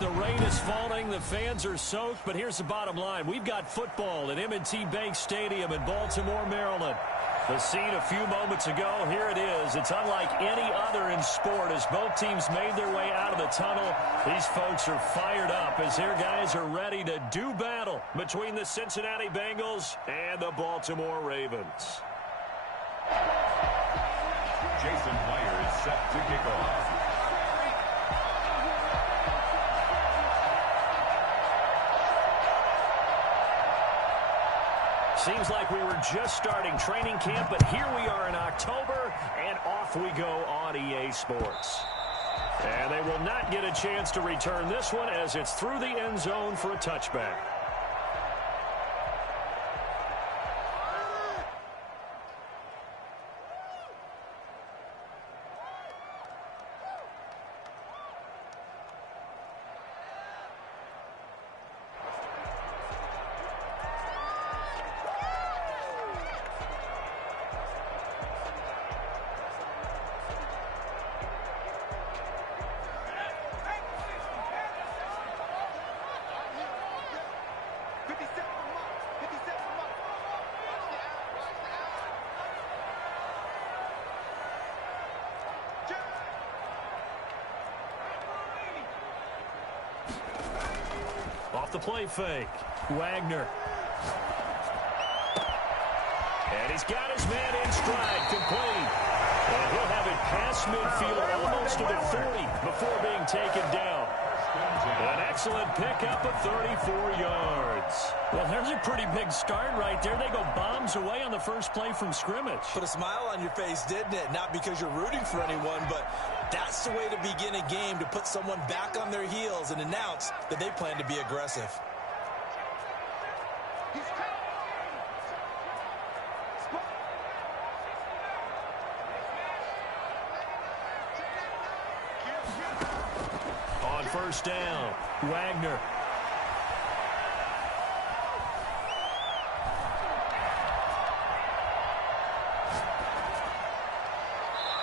The rain is falling. The fans are soaked. But here's the bottom line. We've got football at M&T Bank Stadium in Baltimore, Maryland. The scene a few moments ago, here it is. It's unlike any other in sport as both teams made their way out of the tunnel. These folks are fired up as their guys are ready to do battle between the Cincinnati Bengals and the Baltimore Ravens. Jason Meyer is set to kick off. Seems like we were just starting training camp, but here we are in October, and off we go on EA Sports. And they will not get a chance to return this one as it's through the end zone for a touchback. Off the play fake. Wagner. And he's got his man in stride, complete. And he'll have it past midfield almost to the 40 before being taken down. An excellent pickup of 34 yards. Well, there's a pretty big start right there. They go bombs away on the first play from scrimmage. Put a smile on your face, didn't it? Not because you're rooting for anyone, but that's the way to begin a game, to put someone back on their heels and announce that they plan to be aggressive. On first down, Wagner.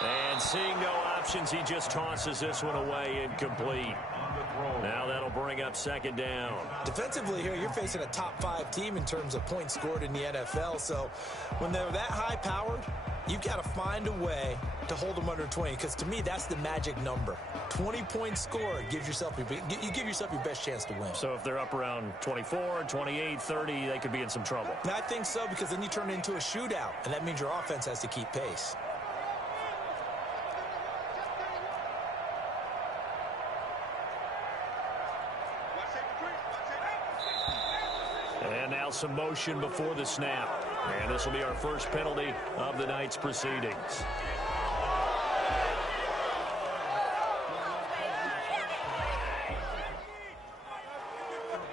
And seeing no options, he just tosses this one away, incomplete. Now that'll bring up second down. Defensively here, you're facing a top 5 team in terms of points scored in the NFL. So when they're that high powered, you've got to find a way to hold them under 20, because to me, that's the magic number. 20 points scored gives yourself you give yourself your best chance to win. So if they're up around 24, 28, 30, they could be in some trouble. I think so, because then you turn it into a shootout, and that means your offense has to keep pace. And now some motion before the snap. And this will be our first penalty of the night's proceedings.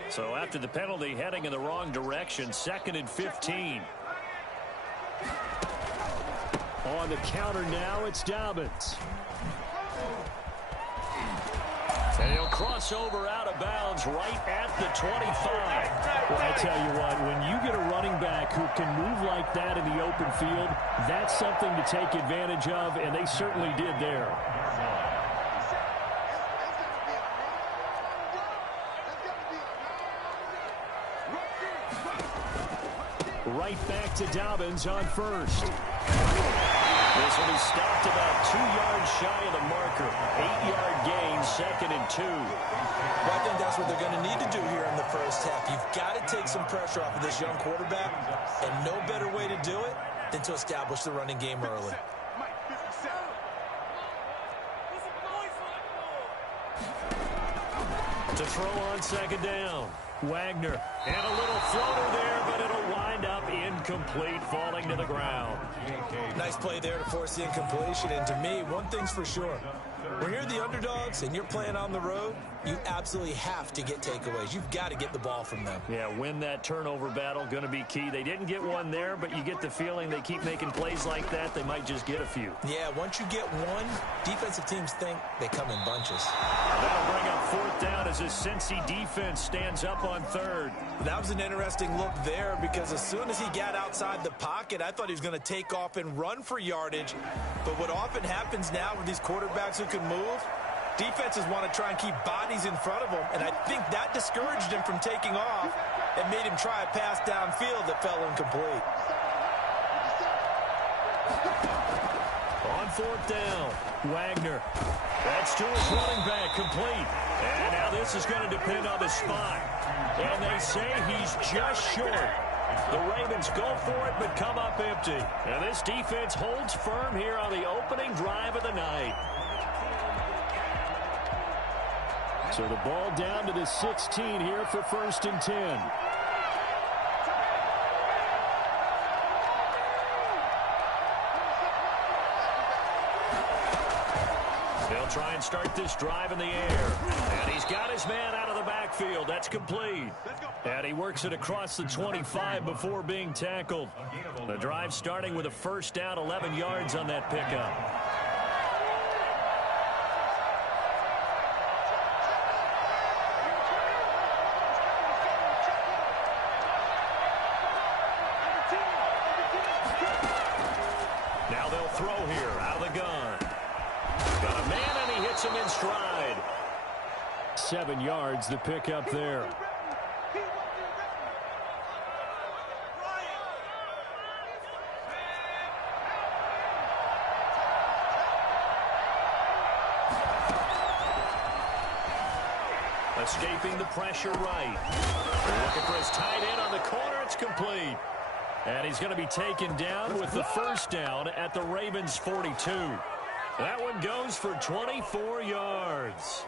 So after the penalty, heading in the wrong direction, 2nd and 15. On the counter now, it's Dobbins. And he'll cross over out of bounds right at the 25. Well, I tell you what, when you get a running back who can move like that in the open field, that's something to take advantage of, and they certainly did there. Right back to Dobbins on first. This will be stopped about 2 yards shy of the marker. 8-yard gain, 2nd and 2. Well, I think that's what they're going to need to do here in the first half. You've got to take some pressure off of this young quarterback, and no better way to do it than to establish the running game early. To throw on 2nd down, Wagner. And a little floater there, but it'll wind up incomplete, falling to the ground. Nice play there to force the incompletion. And to me, one thing's for sure. When you're the underdogs and you're playing on the road, you absolutely have to get takeaways. You've got to get the ball from them. Yeah, win that turnover battle, going to be key. They didn't get one there, but you get the feeling they keep making plays like that, they might just get a few. Yeah, once you get one, defensive teams think they come in bunches. That'll bring up 4th down as his Cincy defense stands up on 3rd. That was an interesting look there, because as soon as he got outside the pocket, I thought he was going to take off and run for yardage. But what often happens now with these quarterbacks who can move, Defenses want to try and keep bodies in front of him, and I think that discouraged him from taking off and made him try a pass downfield that fell incomplete. On fourth down, Wagner. That's to his running back, complete. And now this is going to depend on the spot. And they say he's just short. The Ravens go for it, but come up empty. And this defense holds firm here on the opening drive of the night. So the ball down to the 16 here for 1st and 10. They'll try and start this drive in the air. And he's got his man out of the backfield. That's complete. And he works it across the 25 before being tackled. The drive starting with a first down, 11 yards on that pickup. Now they'll throw here out of the gun. Got a man, and he hits him in stride. 7 yards, the pickup there. Escaping the pressure right. Looking for his tight end on the corner. It's complete. And he's going to be taken down with the first down at the Ravens' 42. That one goes for 24 yards.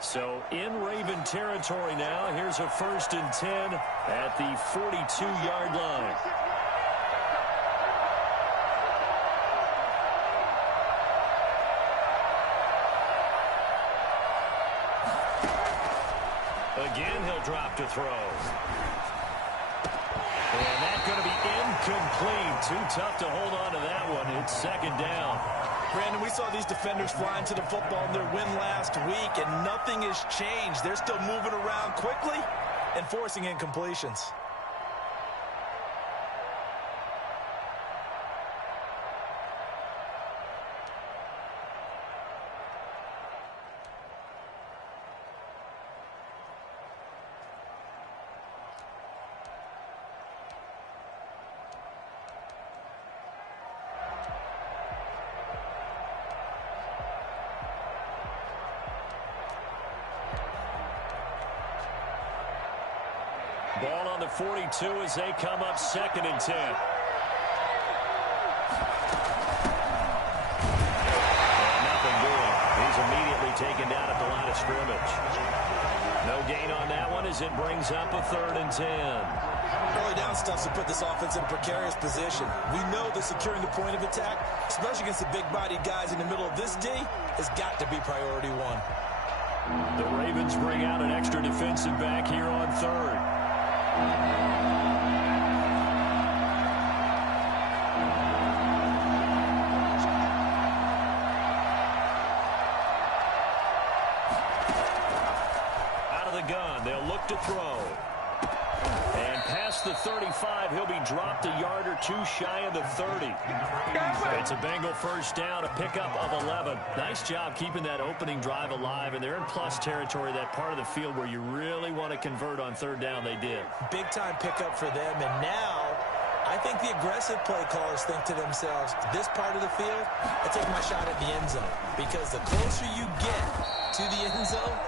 So in Raven territory now. Here's a 1st and 10 at the 42-yard line. Again, he'll drop to throw. And that's going to be incomplete. Too tough to hold on to that one. It's 2nd down. Brandon, we saw these defenders flying to the football in their win last week, and nothing has changed. They're still moving around quickly and forcing incompletions. Ball on the 42 as they come up 2nd and 10. And nothing doing. He's immediately taken down at the line of scrimmage. No gain on that one as it brings up a 3rd and 10. Early down stuff to put this offense in a precarious position. We know that securing the point of attack, especially against the big-bodied guys in the middle of this D, has got to be priority one. The Ravens bring out an extra defensive back here on 3rd. Out of the gun, they'll look to throw. And past the 35, he'll be dropped a yard or two shy of the 30. It's a Bengal first down, a pickup of 11. Nice job keeping that opening drive alive, and they're in plus territory, that part of the field where you really want to convert on 3rd down. They did. Big-time pickup for them, and now I think the aggressive play callers think to themselves, this part of the field, I take my shot at the end zone, because the closer you get to the end zone,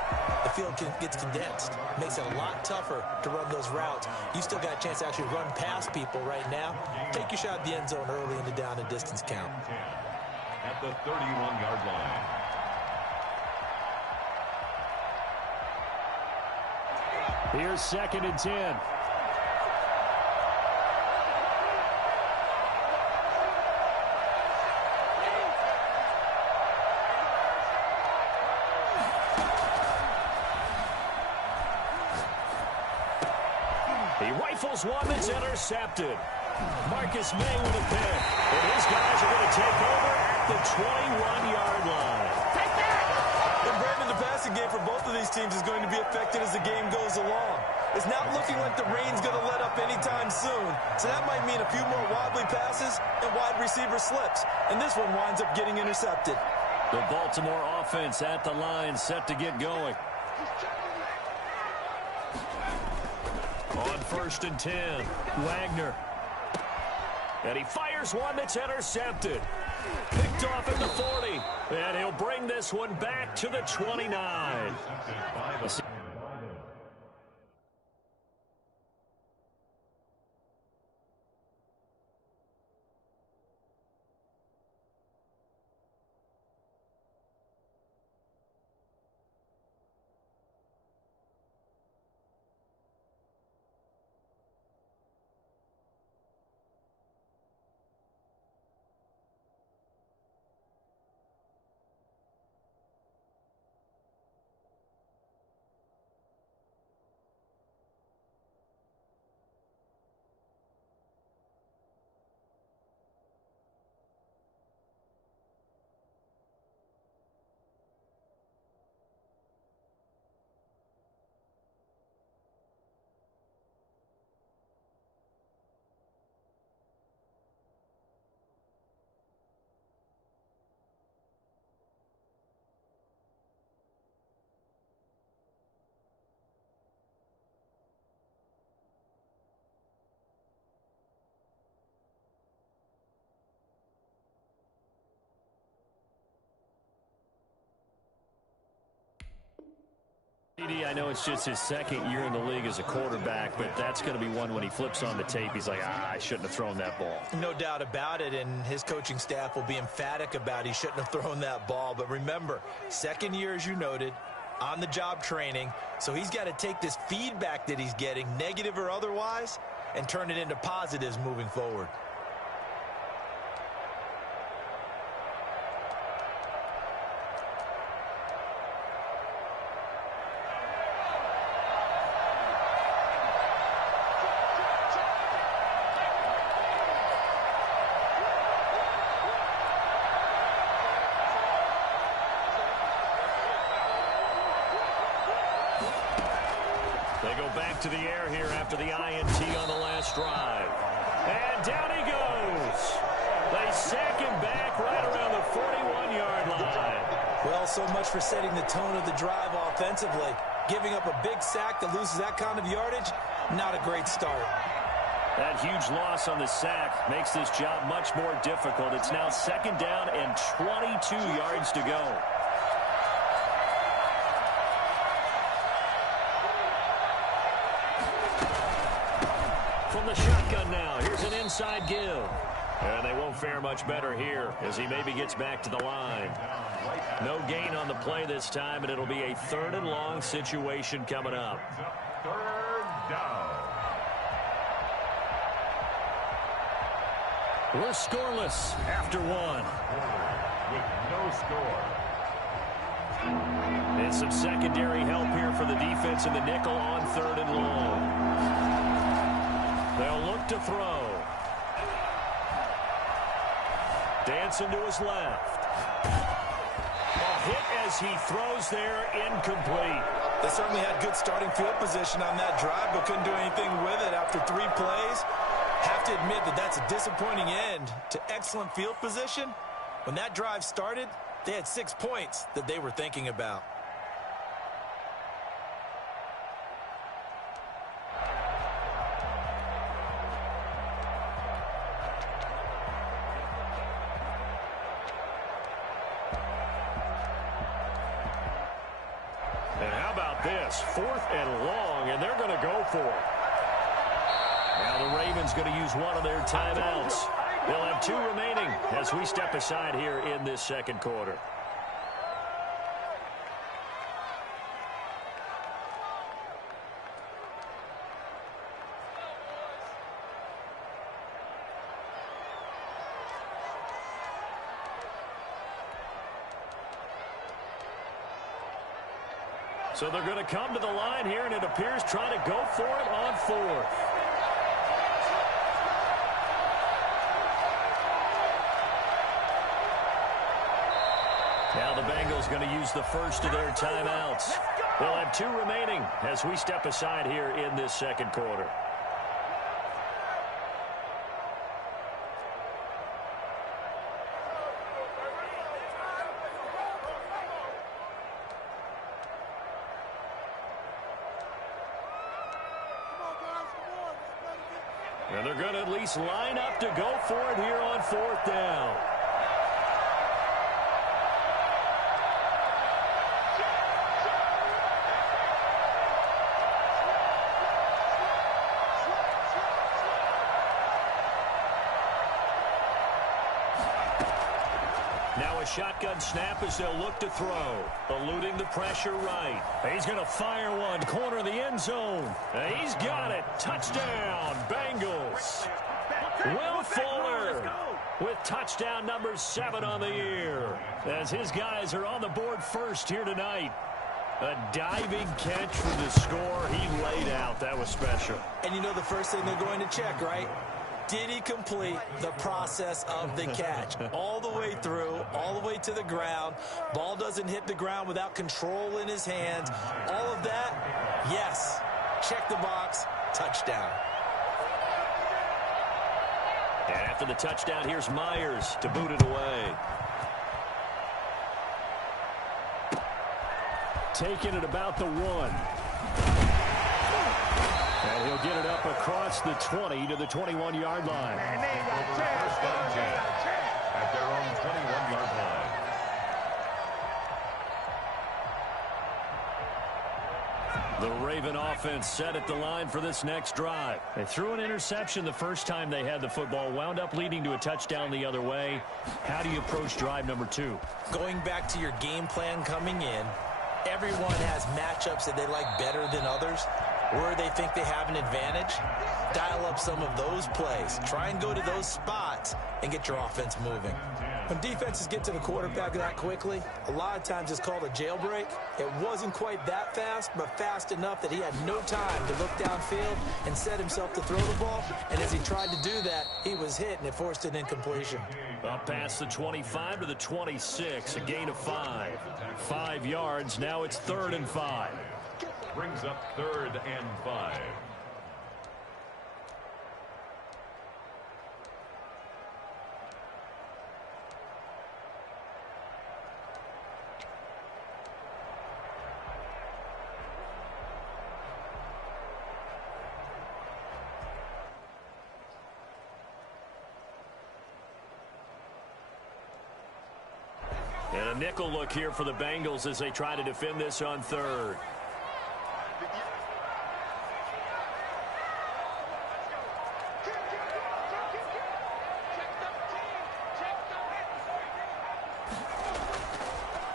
the field gets condensed. Makes it a lot tougher to run those routes. You still got a chance to actually run past people right now. Take your shot at the end zone early in the down and distance count. At the 31-yard line. Here's 2nd and 10. He rifles one that's intercepted. Marcus May with a pick. And his guys are going to take over at the 21-yard line. Take that! And Brandon, the passing game for both of these teams is going to be affected as the game goes along. It's not looking like the rain's going to let up anytime soon. So that might mean a few more wobbly passes and wide receiver slips. And this one winds up getting intercepted. The Baltimore offense at the line, set to get going. On 1st and 10, Wagner. And he fires one that's intercepted. Picked off at the 40. And he'll bring this one back to the 29. I know it's just his second year in the league as a quarterback, but that's going to be one when he flips on the tape. He's like, I shouldn't have thrown that ball. No doubt about it, and his coaching staff will be emphatic about he shouldn't have thrown that ball. But remember, second year, as you noted, on-the-job training, so he's got to take this feedback that he's getting, negative or otherwise, and turn it into positives moving forward. They go back to the air here after the INT on the last drive. And down he goes. They sack him back right around the 41-yard line. Well, so much for setting the tone of the drive offensively. Giving up a big sack that loses that kind of yardage, not a great start. That huge loss on the sack makes this job much more difficult. It's now 2nd down and 22 yards to go. From the shotgun now, here's an inside give. And they won't fare much better here as he maybe gets back to the line. No gain on the play this time, and it'll be a 3rd and long situation coming up. 3rd down. We're scoreless after 1. With no score. And some secondary help here for the defense in the nickel on 3rd and long. They'll look to throw. Dancing to his left. A hit as he throws there, incomplete. They certainly had good starting field position on that drive, but couldn't do anything with it after 3 plays. Have to admit that that's a disappointing end to excellent field position. When that drive started, they had 6 points that they were thinking about. And how about this? 4th and long, and they're going to go for it. Now the Ravens going to use one of their timeouts. They'll have 2 remaining as we step aside here in this 2nd quarter. So they're going to come to the line here, and it appears trying to go for it on 4th. Now the Bengals going to use the first of their timeouts. They'll have 2 remaining as we step aside here in this second quarter. And they're going to at least line up to go for it here on 4th down. Now a shotgun snap as they'll look to throw. Eluding the pressure right. He's going to fire one. Corner of the end zone. He's got it. Touchdown, Bengals. Will Fuller with touchdown number 7 on the year. As his guys are on the board first here tonight. A diving catch for the score. He laid out. That was special. And you know the first thing they're going to check, right? Did he complete the process of the catch? All the way through, all the way to the ground. Ball doesn't hit the ground without control in his hands. All of that, yes. Check the box, touchdown. And after the touchdown, here's Myers to boot it away. Taking it about the 1. And he'll get it up across the 20 to the 21-yard line. First down chance at their own 21-yard line. The Raven offense set at the line for this next drive. They threw an interception the first time they had the football, wound up leading to a touchdown the other way. How do you approach drive number 2? Going back to your game plan coming in, everyone has matchups that they like better than others. Where they think they have an advantage, dial up some of those plays. Try and go to those spots and get your offense moving. When defenses get to the quarterback that quickly, a lot of times it's called a jailbreak. It wasn't quite that fast, but fast enough that he had no time to look downfield and set himself to throw the ball. And as he tried to do that, he was hit, and it forced an incompletion. Up past the 25 to the 26, a gain of 5. 5 yards, now it's 3rd and 5. Brings up 3rd and 5. And a nickel look here for the Bengals as they try to defend this on 3rd.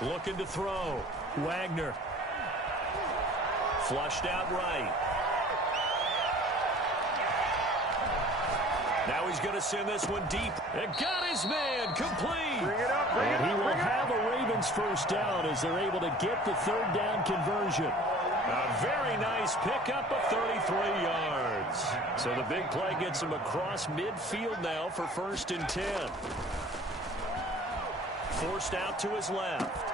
Looking to throw. Wagner. Flushed out right. Now he's going to send this one deep. And got his man complete. Bring it up, and he will have a Ravens first down as they're able to get the 3rd down conversion. A very nice pickup of 33 yards. So the big play gets him across midfield now for 1st and 10. Forced out to his left.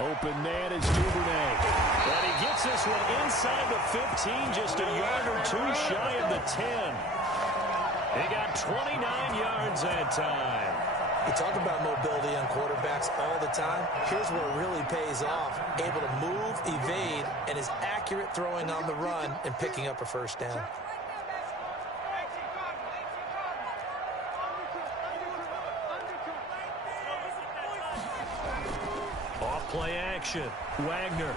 Open man is Duvernay. And he gets this one inside the 15, just a yard or 2 shy of the 10. He got 29 yards that time. You talk about mobility on quarterbacks all the time. Here's where it really pays off. Able to move, evade, and is accurate throwing on the run and picking up a first down. Off-play action. Wagner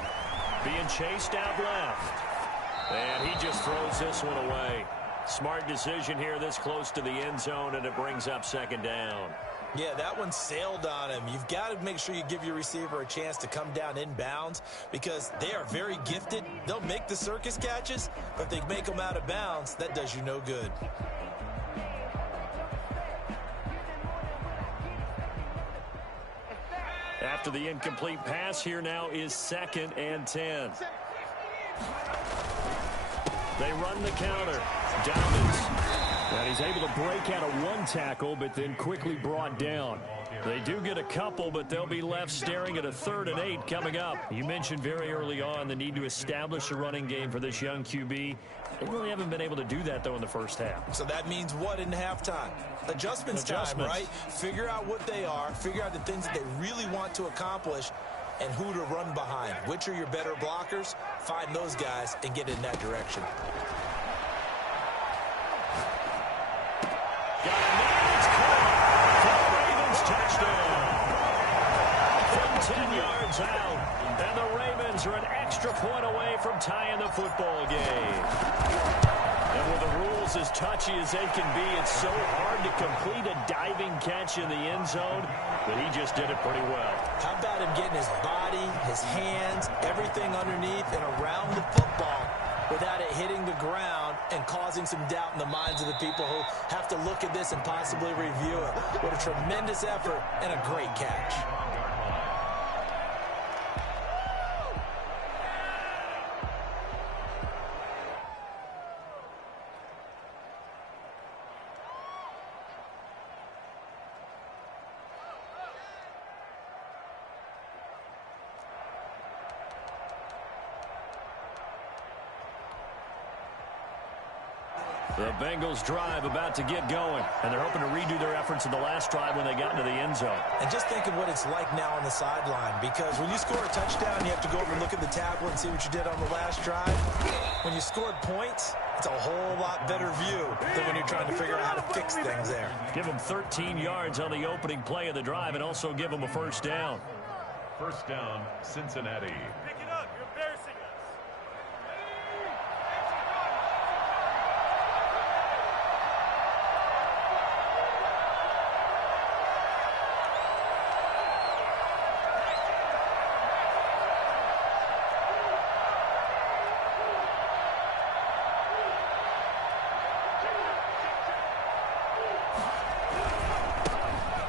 being chased out left. And he just throws this one away. Smart decision here this close to the end zone, and it brings up 2nd down. Yeah, that one sailed on him. You've got to make sure you give your receiver a chance to come down inbounds because they are very gifted. They'll make the circus catches, but if they make them out of bounds, that does you no good. After the incomplete pass, here now is 2nd and 10. They run the counter. Dobbins And he's able to break out of one tackle, but then quickly brought down. They do get a couple, but they'll be left staring at a 3rd and 8 coming up. You mentioned very early on the need to establish a running game for this young QB. They really haven't been able to do that, though, in the first half. So that means what in halftime? Adjustments time, right? Figure out what they are, figure out the things that they really want to accomplish, and who to run behind. Which are your better blockers? Find those guys and get in that direction. Got a man, it's caught for the Ravens touchdown. From 10 yards out, and the Ravens are an extra point away from tying the football game. And with the rules as touchy as they can be, it's so hard to complete a diving catch in the end zone, but he just did it pretty well. How about him getting his body, his hands, everything underneath and around the football without it hitting the ground and causing some doubt in the minds of the people who have to look at this and possibly review it. What a tremendous effort and a great catch. The Bengals drive about to get going, and they're hoping to redo their efforts in the last drive when they got into the end zone. And just think of what it's like now on the sideline, because when you score a touchdown, you have to go over and look at the tablet and see what you did on the last drive. When you scored points, it's a whole lot better view than when you're trying to figure out how to fix things there. Give them 13 yards on the opening play of the drive and also give them a first down. First down, Cincinnati. Pick it up. You're embarrassing us.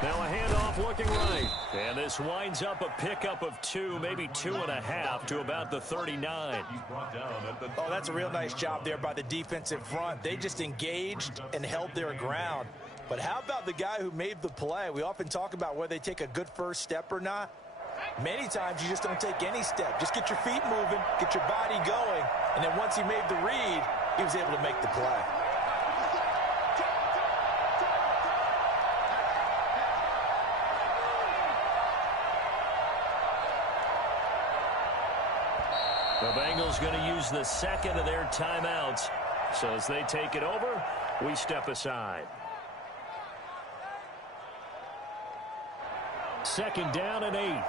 Now a handoff looking right. And this winds up a pickup of 2, maybe 2.5 to about the 39. Oh, that's a real nice job there by the defensive front. They just engaged and held their ground. But how about the guy who made the play? We often talk about whether they take a good first step or not. Many times you just don't take any step. Just get your feet moving, get your body going, and then once he made the read, he was able to make the play. The Bengals going to use the second of their timeouts. So as they take it over, we step aside. Second down and 8.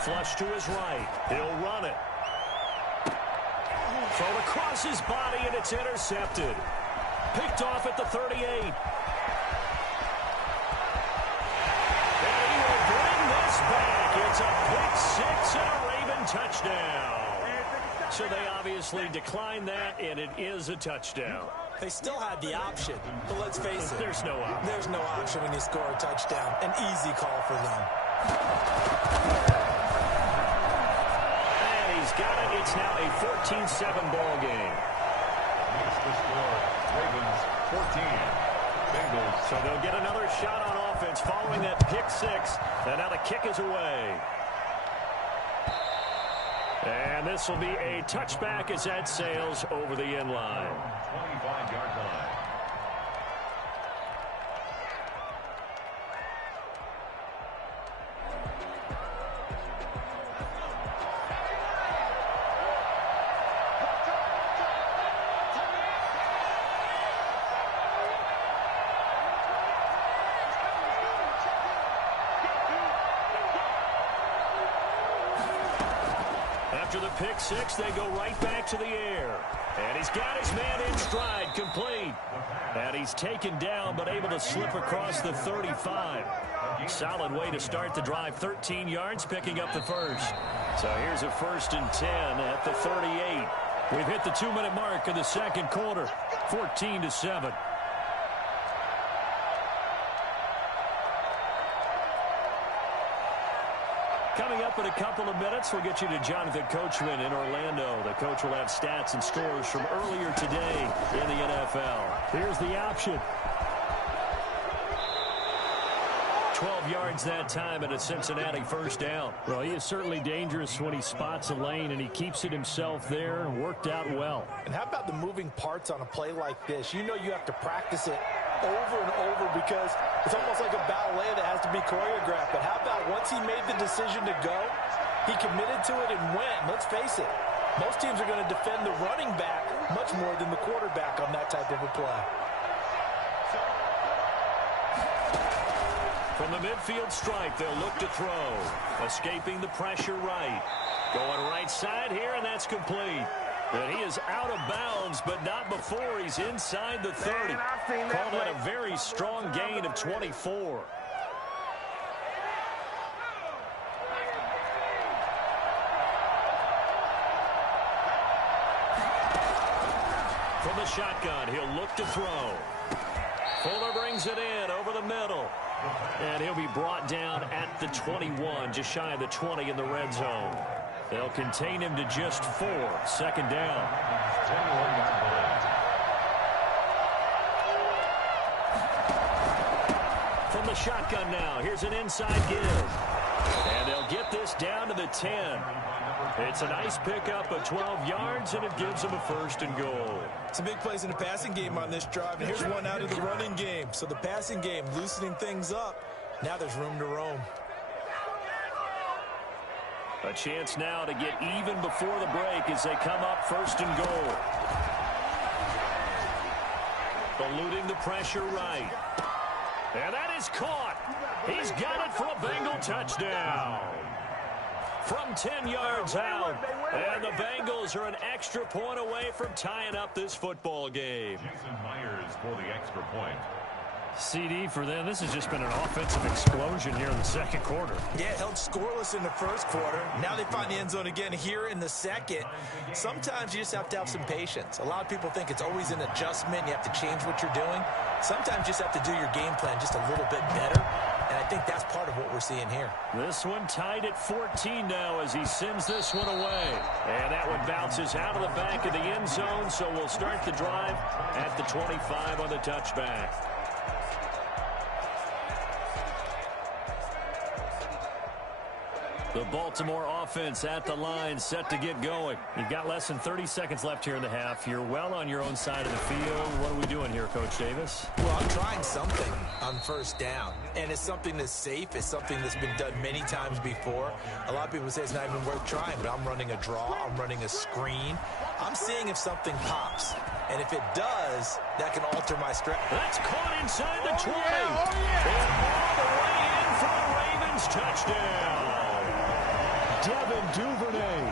Flush to his right. He'll run it. Thrown across his body, and it's intercepted. Picked off at the 38. And he will bring this back. It's a pick 6 and a Raven touchdown. So they obviously declined that, and it is a touchdown. They still had the option, but let's face it. There's no option. There's no option when you score a touchdown. An easy call for them. And he's got it. It's now a 14-7 ball game. That's the score. Ravens 14. Bengals. So they'll get another shot on offense following that pick 6. And now the kick is away. And this will be a touchback as that sails over the end line. 25-yard line. After the pick 6, they go right back to the air. And he's got his man in stride, complete. And he's taken down, but able to slip across the 35. Solid way to start the drive. 13 yards, picking up the first. So here's a 1st and 10 at the 38. We've hit the 2-minute mark of the second quarter. 14-7. Coming up up in a couple of minutes. We'll get you to Jonathan Coachman in Orlando. The coach will have stats and scores from earlier today in the NFL. Here's the option. 12 yards that time and a Cincinnati first down. Well, he is certainly dangerous when he spots a lane, and he keeps it himself there and worked out well. And how about the moving parts on a play like this? You know you have to practice it over and over because it's almost like a ballet that has to be choreographed. But how about once he made the decision to go, he committed to it and went. Let's face it, most teams are going to defend the running back much more than the quarterback on that type of a play. From the midfield stripe, they'll look to throw. Escaping the pressure right. Going right side here, and that's complete. And he is out of bounds, but not before he's inside the 30. Called that a very strong gain of 24. From the shotgun, he'll look to throw. Fuller brings it in over the middle. And he'll be brought down at the 21, just shy of the 20 in the red zone. They'll contain him to just 4. Second down. From the shotgun now, here's an inside give. And they'll get this down to the 10. It's a nice pickup of 12 yards, and it gives them a first and goal. Some big plays in the passing game on this drive, and here's one out of the running game. So the passing game loosening things up. Now there's room to roam. A chance now to get even before the break as they come up first and goal. Eluding the pressure right. And that is caught. He's got it for a Bengal touchdown. From 10 yards out. And the Bengals are an extra point away from tying up this football game. Jason Myers for the extra point. CD for them. This has just been an offensive explosion here in the second quarter. Yeah, held scoreless in the first quarter. Now they find the end zone again here in the second. Sometimes you just have to have some patience. A lot of people think it's always an adjustment. You have to change what you're doing. Sometimes you just have to do your game plan just a little bit better. And I think that's part of what we're seeing here. This one tied at 14 now as he sends this one away. And that one bounces out of the back of the end zone, so we'll start the drive at the 25 on the touchback. The Baltimore offense at the line, set to get going. You've got less than 30 seconds left here in the half. You're well on your own side of the field. What are we doing here, Coach Davis? Well, I'm trying something on first down. And it's something that's safe. It's something that's been done many times before. A lot of people say it's not even worth trying, but I'm running a draw. I'm running a screen. I'm seeing if something pops. And if it does, that can alter my strategy. That's caught inside the 20. And all the way in for the Ravens touchdown. Devin Duvernay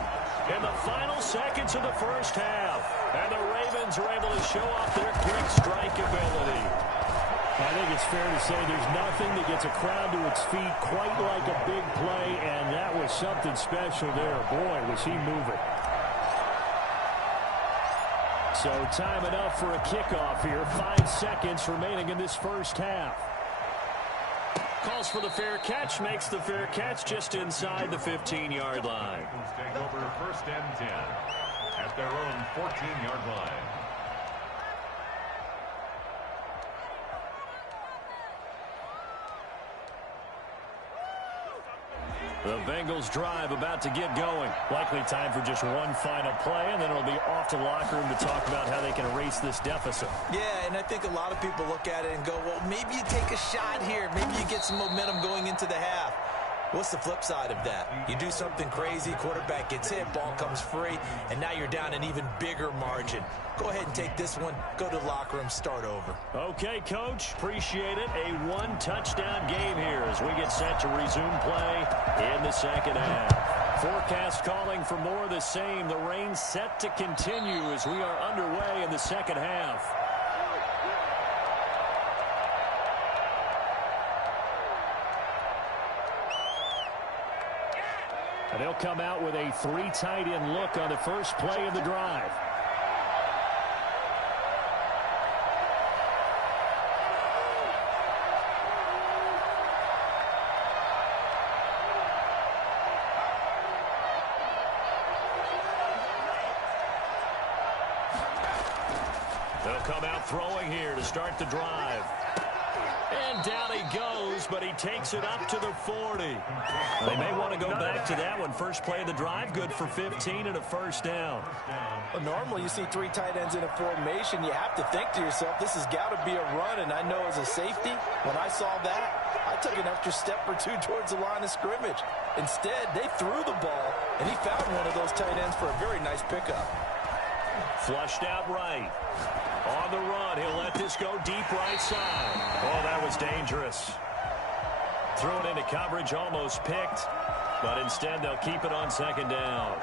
in the final seconds of the first half. And the Ravens are able to show off their quick strike ability. I think it's fair to say there's nothing that gets a crowd to its feet quite like a big play, and that was something special there. Boy, was he moving. So time enough for a kickoff here. 5 seconds remaining in this first half. Calls for the fair catch, makes the fair catch just inside the 15-yard line. Take over first and 10 at their own 14-yard line. The Bengals drive about to get going. Likely time for just one final play, and then it'll be off to the locker room to talk about how they can erase this deficit. Yeah, and I think a lot of people look at it and go, well, maybe you take a shot here. Maybe you get some momentum going into the half. What's the flip side of that? You do something crazy, quarterback gets hit, ball comes free, and now you're down an even bigger margin. Go ahead and take this one, go to the locker room, start over. Okay, Coach, appreciate it. A one-touchdown game here as we get set to resume play in the second half. Forecast calling for more of the same. The rain set to continue as we are underway in the second half. And they'll come out with a 3 tight end look on the first play of the drive. They'll come out throwing here to start the drive. And down he goes, but he takes it up to the 40. They may want to go back to that one. First play of the drive, good for 15 and a first down. Well, normally you see three tight ends in a formation. You have to think to yourself, this has got to be a run. And I know as a safety, when I saw that, I took an extra step or two towards the line of scrimmage. Instead, they threw the ball, and he found one of those tight ends for a very nice pickup. Flushed out right. On the run, he'll let this go deep right side. Oh, that was dangerous. Thrown into coverage, almost picked, but instead they'll keep it on second down.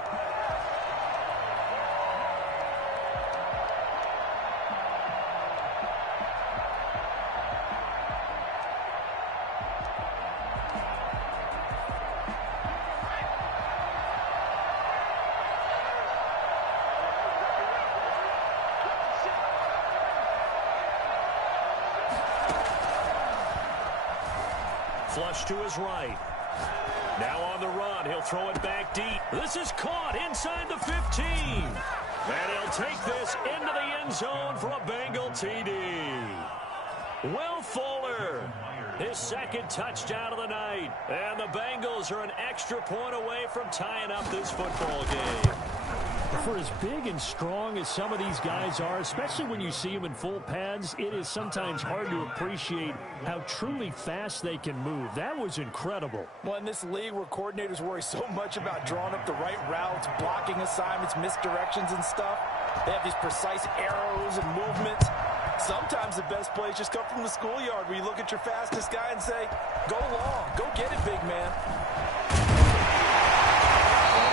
Flush to his right. Now on the run. He'll throw it back deep. This is caught inside the 15. And he'll take this into the end zone for a Bengal TD. Will Fuller, his second touchdown of the night. And the Bengals are an extra point away from tying up this football game. For as big and strong as some of these guys are, especially when you see them in full pads, it is sometimes hard to appreciate how truly fast they can move. That was incredible. Well, in this league where coordinators worry so much about drawing up the right routes, blocking assignments, misdirections and stuff, they have these precise arrows and movements. Sometimes the best plays just come from the schoolyard where you look at your fastest guy and say, go long, go get it, big man.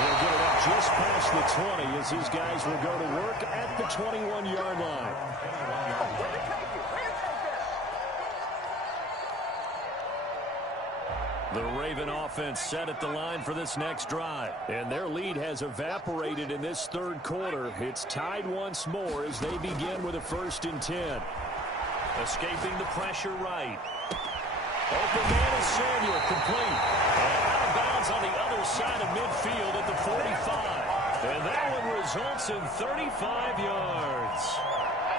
He'll get it up just past the 20 as these guys will go to work at the 21-yard line. The Raven offense set at the line for this next drive. And their lead has evaporated in this third quarter. It's tied once more as they begin with a 1st and 10. Escaping the pressure right. Open man is Samuel, complete. And out of bounds on the other side of midfield at the 45. And that one results in 35 yards.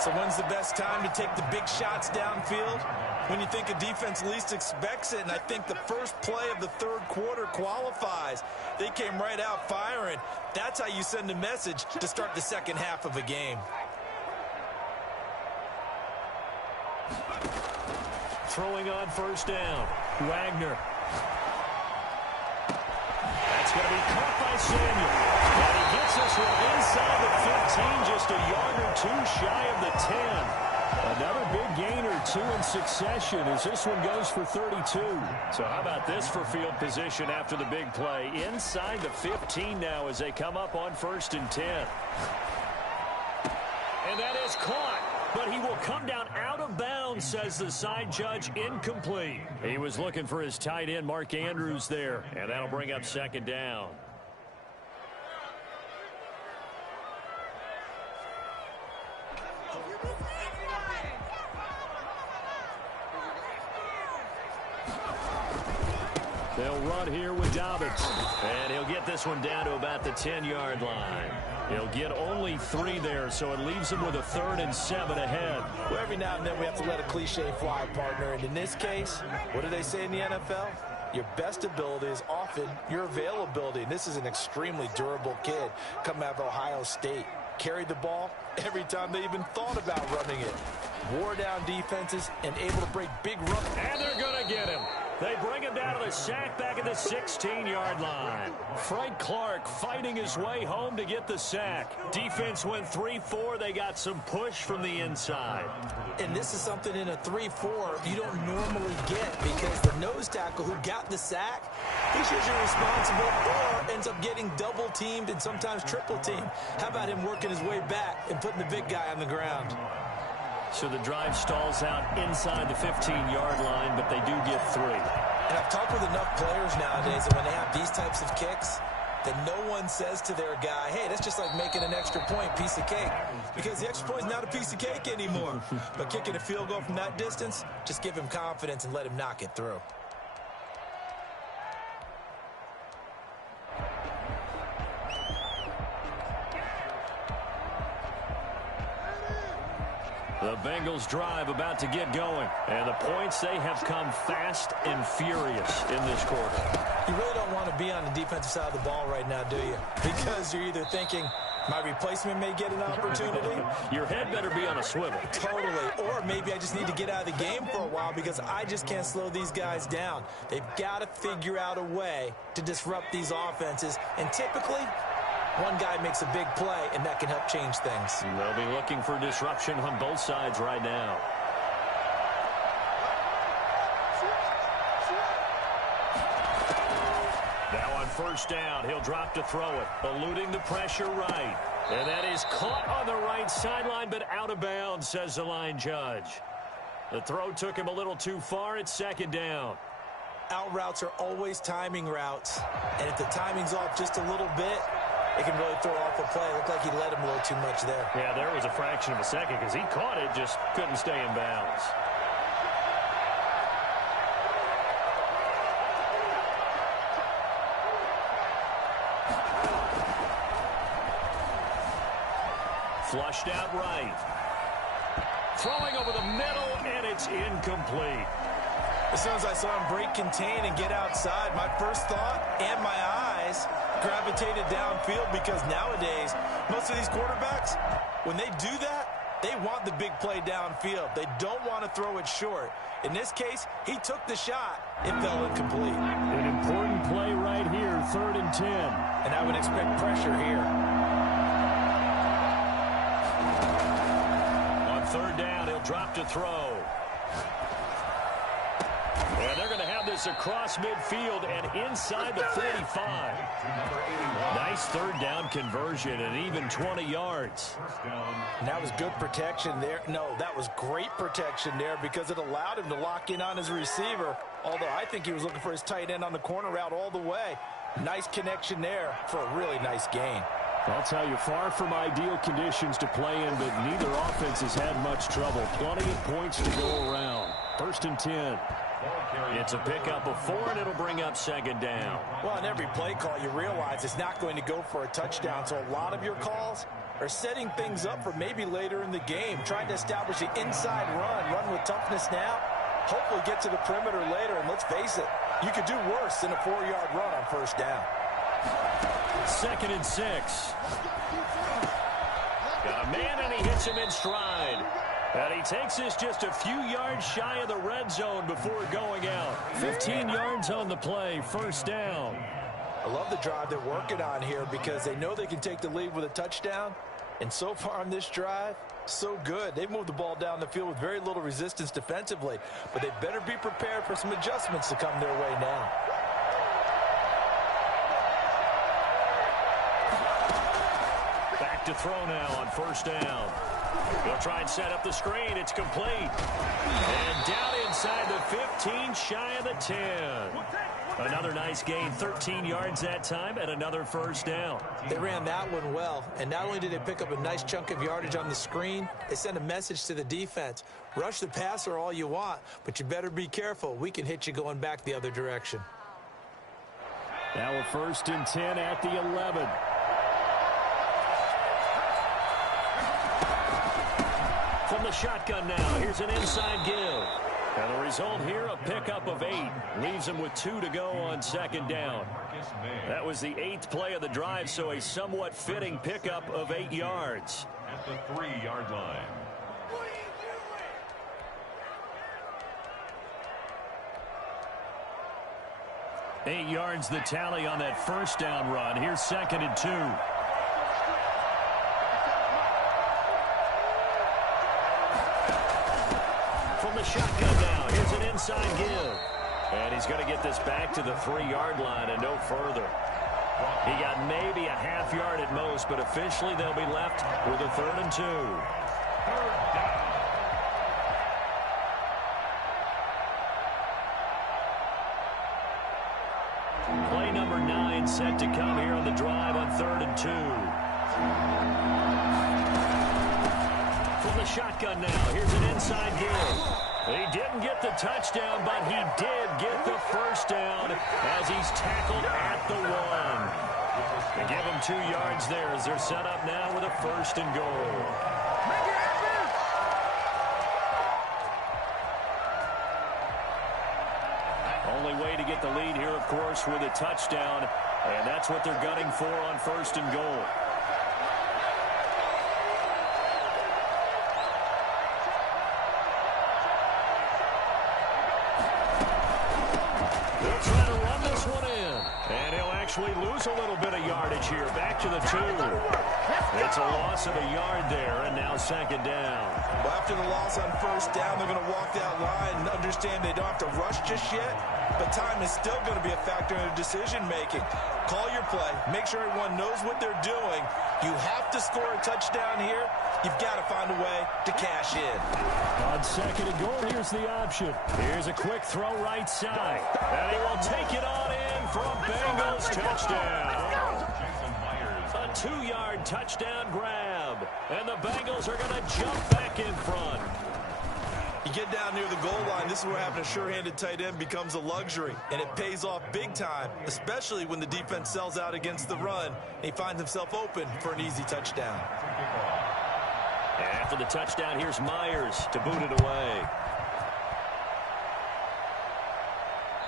So when's the best time to take the big shots downfield? When you think a defense least expects it, and I think the first play of the third quarter qualifies. They came right out firing. That's how you send a message to start the second half of a game. Throwing on 1st down. Wagner. That's going to be caught by Samuel. And he gets this one inside the 15, just a yard or two shy of the 10. Another big gain or two in succession as this one goes for 32. So how about this for field position after the big play? Inside the 15 now as they come up on 1st and 10. And that is caught. But he will come down out of bounds, says the side judge, incomplete. He was looking for his tight end, Mark Andrews, there. And that'll bring up 2nd down. They'll run here with Dobbins. And he'll get this one down to about the 10-yard line. He'll get only 3 there, so it leaves him with a 3rd and 7 ahead. Well, every now and then we have to let a cliche fly, partner. And in this case, what do they say in the NFL? Your best ability is often your availability. And this is an extremely durable kid coming out of Ohio State. Carried the ball every time they even thought about running it. Wore down defenses and able to break big runs. And they're going to get him. They bring him down to the sack back at the 16-yard line. Frank Clark fighting his way home to get the sack. Defense went 3-4. They got some push from the inside. And this is something in a 3-4 you don't normally get because the nose tackle who got the sack, he's usually responsible or ends up getting double-teamed and sometimes triple-teamed. How about him working his way back and putting the big guy on the ground? So the drive stalls out inside the 15-yard line, but they do get 3. And I've talked with enough players nowadays that when they have these types of kicks, that no one says to their guy, hey, that's just like making an extra point, piece of cake. Because the extra point is not a piece of cake anymore. But kicking a field goal from that distance, just give him confidence and let him knock it through. The Bengals drive about to get going. And the points, they have come fast and furious in this quarter. You really don't want to be on the defensive side of the ball right now, do you? Because you're either thinking, my replacement may get an opportunity. Your head better be on a swivel. Totally. Or maybe I just need to get out of the game for a while because I just can't slow these guys down. They've got to figure out a way to disrupt these offenses. And typically, one guy makes a big play, and that can help change things. They'll be looking for disruption on both sides right now. Now on first down, he'll drop to throw it, eluding the pressure right. And that is caught on the right sideline, but out of bounds, says the line judge. The throw took him a little too far. It's second down. Out routes are always timing routes, and if the timing's off just a little bit, it can really throw off a play. Looked like he let him a little too much there. Yeah, there was a fraction of a second because he caught it, just couldn't stay in bounds. Flushed out right. Throwing over the middle, and it's incomplete. As soon as I saw him break contain and get outside, my first thought and my eyes gravitated downfield because nowadays, most of these quarterbacks, when they do that, they want the big play downfield. They don't want to throw it short. In this case, he took the shot. It fell incomplete. An important play right here, 3rd and 10. And I would expect pressure here. On third down, he'll drop to throw. And they're going to have this across midfield and inside the 45. Nice third down conversion and even 20 yards. And that was good protection there. No, that was great protection there because it allowed him to lock in on his receiver. Although I think he was looking for his tight end on the corner route all the way. Nice connection there for a really nice gain. I'll tell you, far from ideal conditions to play in, but neither offense has had much trouble. Plenty of points to go around. 1st and 10. It's a pickup of 4, and it'll bring up second down. Well, on every play call, you realize it's not going to go for a touchdown. So a lot of your calls are setting things up for maybe later in the game, trying to establish the inside run with toughness now, hopefully get to the perimeter later. And let's face it, you could do worse than a 4-yard run on first down. 2nd and 6. Got a man, and he hits him in stride. And he takes this just a few yards shy of the red zone before going out. 15 yards on the play, 1st down. I love the drive they're working on here because they know they can take the lead with a touchdown. And so far on this drive, so good. They've moved the ball down the field with very little resistance defensively. But they better be prepared for some adjustments to come their way now. Back to throw now on first down. They'll try and set up the screen. It's complete. And down inside the 15, shy of the 10. Another nice gain, 13 yards that time, and another 1st down. They ran that one well, and not only did they pick up a nice chunk of yardage on the screen, they sent a message to the defense. Rush the passer all you want, but you better be careful. We can hit you going back the other direction. Now a 1st and 10 at the 11. From the shotgun now, here's an inside give. And the result here, a pickup of 8. Leaves him with 2 to go on second down. That was the 8th play of the drive, so a somewhat fitting pickup of 8 yards. At the 3-yard line. Eight yards the tally on that first down run. Here's 2nd and 2. From the shotgun now, here's an inside give. And he's going to get this back to the 3-yard line and no further. He got maybe a half yard at most, but officially they'll be left with a 3rd and 2. Play number 9 set to come here on the drive on 3rd and 2. From the shotgun now, here's an inside give. He didn't get the touchdown, but he did get the first down as he's tackled at the 1. They give him 2 yards there as they're set up now with a 1st and goal. the lead here, of course, with a touchdown. And that's what they're gunning for on 1st and goal. They'll try to run this one in. And he'll actually lose a little bit of yardage here. Back to the 2. It's a loss of a yard there, and now 2nd down. Well, after the loss on 1st down, they're going to walk that line and understand they don't have to rush just yet, but time is still going to be a factor in their decision-making. Call your play. Make sure everyone knows what they're doing. You have to score a touchdown here. You've got to find a way to cash in. On 2nd and goal, here's the option. Here's a quick throw right side. And he will take it on in for a Bengals touchdown. A 2-yard touchdown grab. And the Bengals are going to jump back in front. You get down near the goal line, this is where having a sure-handed tight end becomes a luxury, and it pays off big time, especially when the defense sells out against the run, and he finds himself open for an easy touchdown. And after the touchdown, here's Myers to boot it away.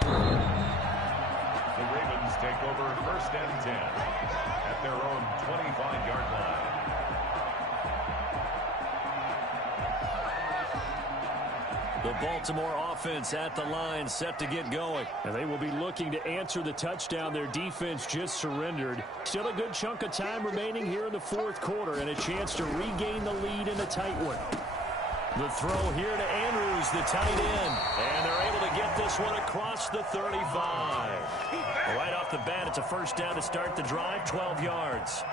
The Ravens take over 1st and 10 at their own 25-yard line. The Baltimore offense at the line, set to get going. And they will be looking to answer the touchdown their defense just surrendered. Still a good chunk of time remaining here in the 4th quarter, and a chance to regain the lead in a tight one. The throw here to Andrews, the tight end. And they're able to get this one across the 35. Right off the bat, it's a 1st down to start the drive, 12 yards.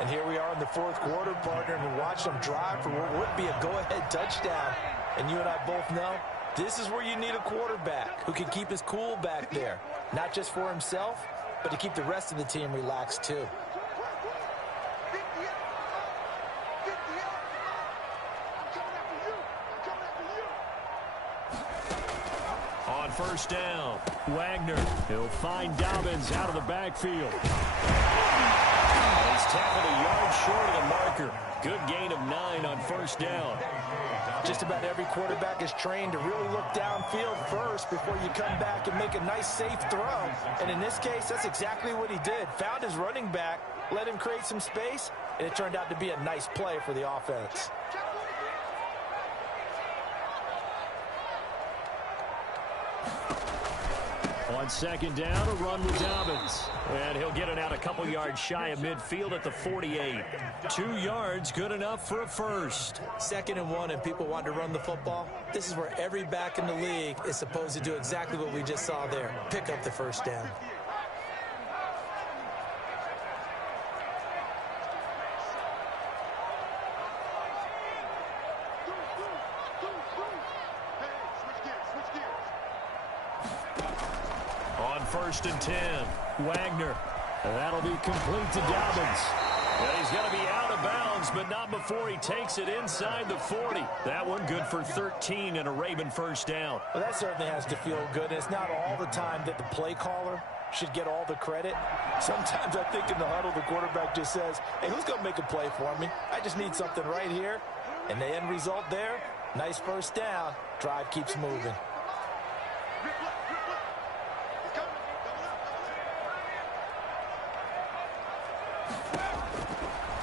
And here we are in the 4th quarter, partner, and we watch them drive for what would be a go-ahead touchdown. And you and I both know this is where you need a quarterback who can keep his cool back there. Not just for himself, but to keep the rest of the team relaxed too. On 1st down, Wagner, he'll find Dobbins out of the backfield. He's tackled a yard short of the marker. Good gain of 9 on 1st down. Just about every quarterback is trained to really look downfield first before you come back and make a nice, safe throw. And in this case, that's exactly what he did. Found his running back, let him create some space, and it turned out to be a nice play for the offense. On 2nd down, a run with Dobbins. And he'll get it out a couple yards shy of midfield at the 48. 2 yards, good enough for a 1st. 2nd and 1, and people want to run the football. This is where every back in the league is supposed to do exactly what we just saw there. Pick up the 1st down. On 1st and 10. Wagner. And that'll be complete to Dobbins. And he's going to be out of bounds, but not before he takes it inside the 40. That one good for 13 and a Raven 1st down. Well, that certainly has to feel good. And it's not all the time that the play caller should get all the credit. Sometimes I think in the huddle, the quarterback just says, hey, who's going to make a play for me? I just need something right here. And the end result there, nice 1st down. Drive keeps moving.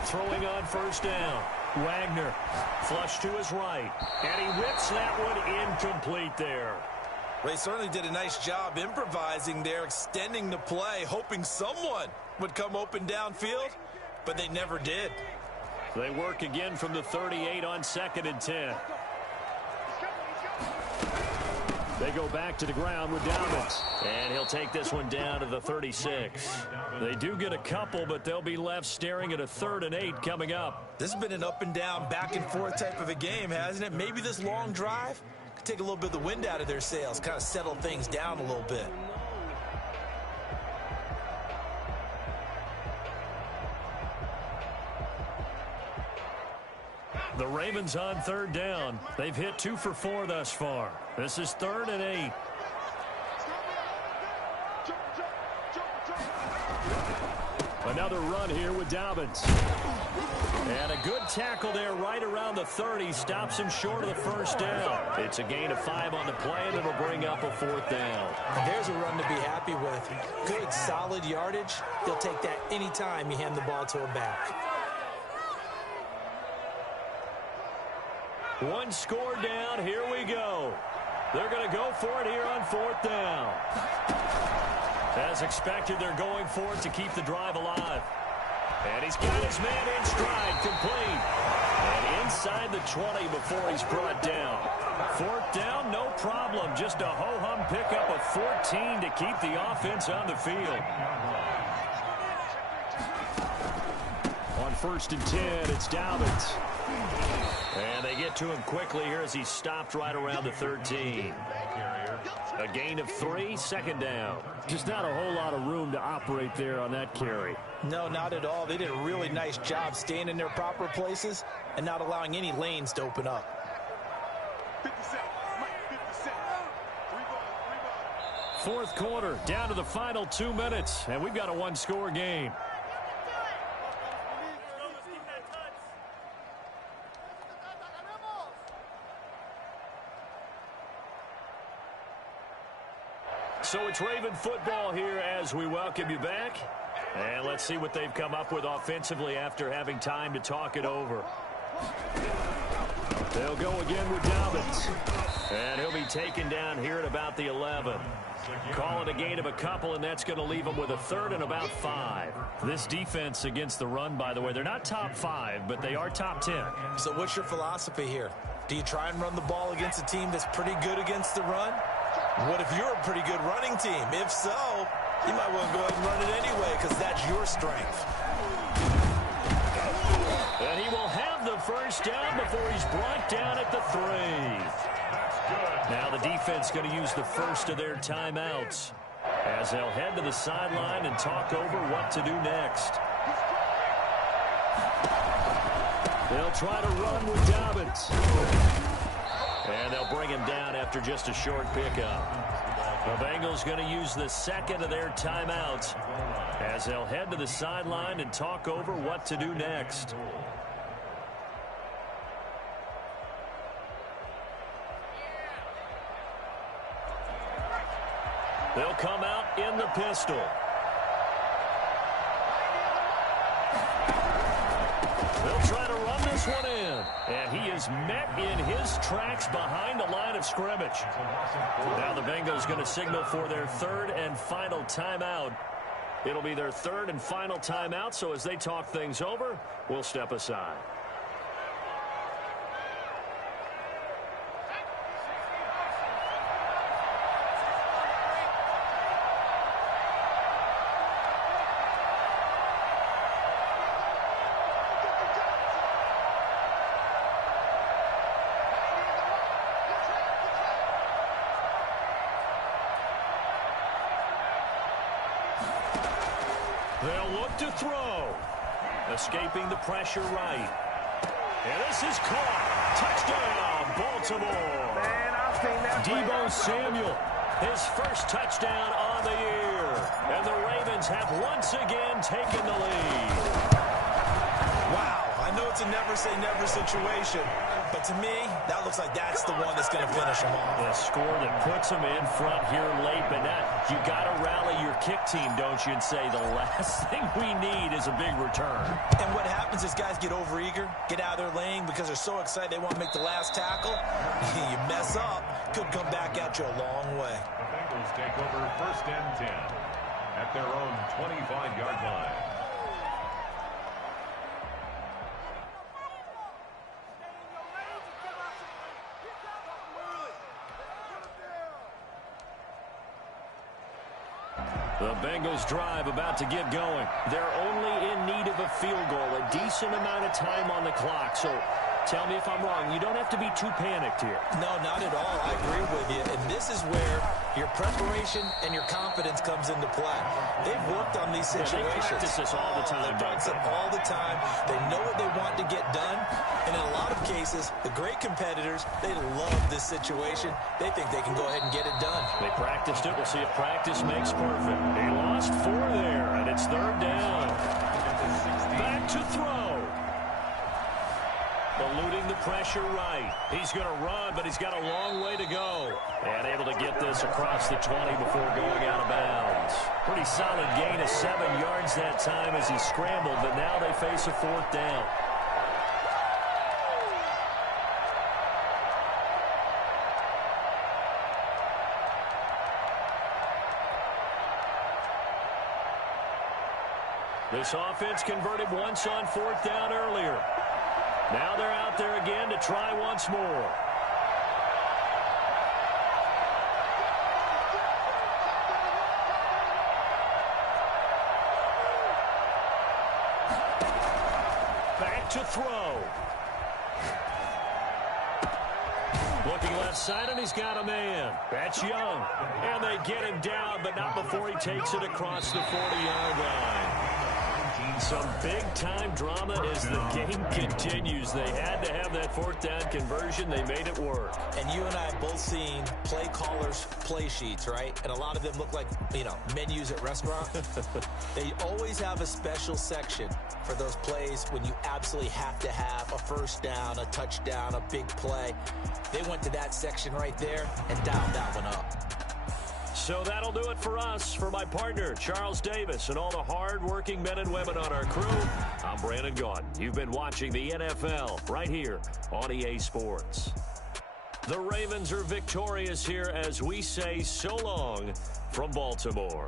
Throwing on 1st down. Wagner, flush to his right. And he whips that one incomplete there. They certainly did a nice job improvising there, extending the play, hoping someone would come open downfield, but they never did. They work again from the 38 on 2nd and 10. They go back to the ground with Dobbins. And he'll take this one down to the 36. They do get a couple, but they'll be left staring at a 3rd and 8 coming up. This has been an up and down, back and forth type of a game, hasn't it? Maybe this long drive could take a little bit of the wind out of their sails, kind of settle things down a little bit. The Ravens on 3rd down. They've hit 2 for 4 thus far. This is 3rd and 8. Another run here with Dobbins. And a good tackle there right around the 30. Stops him short of the first down. It's a gain of 5 on the play, and it'll bring up a 4th down. And there's a run to be happy with. Good, solid yardage. He'll take that anytime you hand the ball to him back. One score down. Here we go. They're going to go for it here on 4th down. As expected, they're going for it to keep the drive alive. And he's got his man in stride, complete. And inside the 20 before he's brought down. 4th down, no problem. Just a ho-hum pickup of 14 to keep the offense on the field. On 1st and 10, it's Dobbins. And they get to him quickly here as he's stopped right around the 13. A gain of 3, 2nd down. Just not a whole lot of room to operate there on that carry. No, not at all. They did a really nice job staying in their proper places and not allowing any lanes to open up. 4th quarter, down to the final 2 minutes, and we've got a 1-score game. So it's Raven football here as we welcome you back. And let's see what they've come up with offensively after having time to talk it over. They'll go again with Dobbins. And he'll be taken down here at about the 11. Call it a gain of a couple, and that's going to leave them with a 3rd and about 5. This defense against the run, by the way, they're not top 5, but they are top 10. So what's your philosophy here? Do you try and run the ball against a team that's pretty good against the run? What if you're a pretty good running team? If so, you might want to go ahead and run it anyway because that's your strength. And he will have the first down before he's brought down at the 3. Now the defense going to use the first of their timeouts as they'll head to the sideline and talk over what to do next. They'll try to run with Dobbins. And they'll bring him down after just a short pickup. The Bengals going to use the 2nd of their timeouts as they'll head to the sideline and talk over what to do next. They'll come out in the pistol. They'll try to run this one in. And he is met in his tracks behind the line of scrimmage. Now the Bengals going to signal for their 3rd and final timeout. It'll be their 3rd and final timeout, so as they talk things over, we'll step aside. They'll look to throw. Escaping the pressure right. And this is caught. Touchdown, Baltimore. Man, I've seen that. Deebo Samuel, his first touchdown on the year. And the Ravens have once again taken the lead. Wow, I know it's a never-say-never situation, but to me, that looks like that's the one that's going to finish them off. A score that puts them in front here late, but you got to rally your kick team, don't you, and say the last thing we need is a big return. And what happens is guys get overeager, get out of their lane because they're so excited they want to make the last tackle. You mess up, could come back at you a long way. The Bengals take over 1st and 10 at their own 25-yard line. The Bengals drive about to get going. They're only in need of a field goal, a decent amount of time on the clock. So tell me if I'm wrong. You don't have to be too panicked here. No, not at all. I agree with you. And this is where your preparation and your confidence comes into play. They've worked on these situations. They practice this all the time. They practice it all the time. They know what they want to get done. And in a lot of cases, the great competitors, they love this situation. They think they can go ahead and get it done. They practiced it. We'll see if practice makes perfect. They lost 4 there, and it's 3rd down. eluding the pressure right. He's going to run, but he's got a long way to go. And able to get this across the 20 before going out of bounds. Pretty solid gain of 7 yards that time as he scrambled, but now they face a 4th down. This offense converted once on 4th down earlier. Now they're out there again to try once more. Back to throw. Looking left side, and he's got a man. That's Young. And they get him down, but not before he takes it across the 40-yard line. Some big-time drama as the game continues. They had to have that 4th down conversion. They made it work. And you and I have both seen play callers' play sheets, right? And a lot of them look like, menus at restaurants. They always have a special section for those plays when you absolutely have to have a 1st down, a touchdown, a big play. They went to that section right there and dialed that one up. So that'll do it for us. For my partner, Charles Davis, and all the hard-working men and women on our crew, I'm Brandon Gaudin. You've been watching the NFL right here on EA Sports. The Ravens are victorious here as we say so long from Baltimore.